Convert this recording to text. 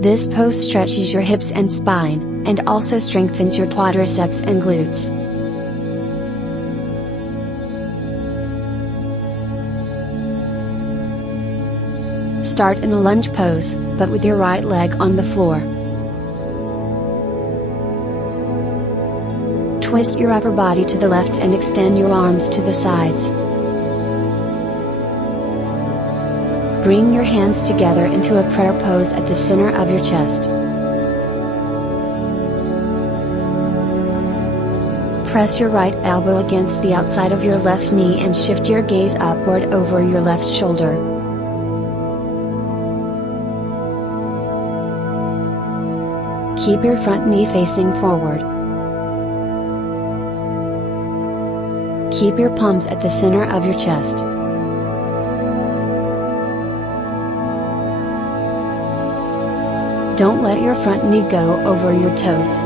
This pose stretches your hips and spine, and also strengthens your quadriceps and glutes. Start in a lunge pose, but with your right leg on the floor. Twist your upper body to the left and extend your arms to the sides. Bring your hands together into a prayer pose at the center of your chest. Press your right elbow against the outside of your left knee and shift your gaze upward over your left shoulder. Keep your front knee facing forward. Keep your palms at the center of your chest. Don't let your front knee go over your toes.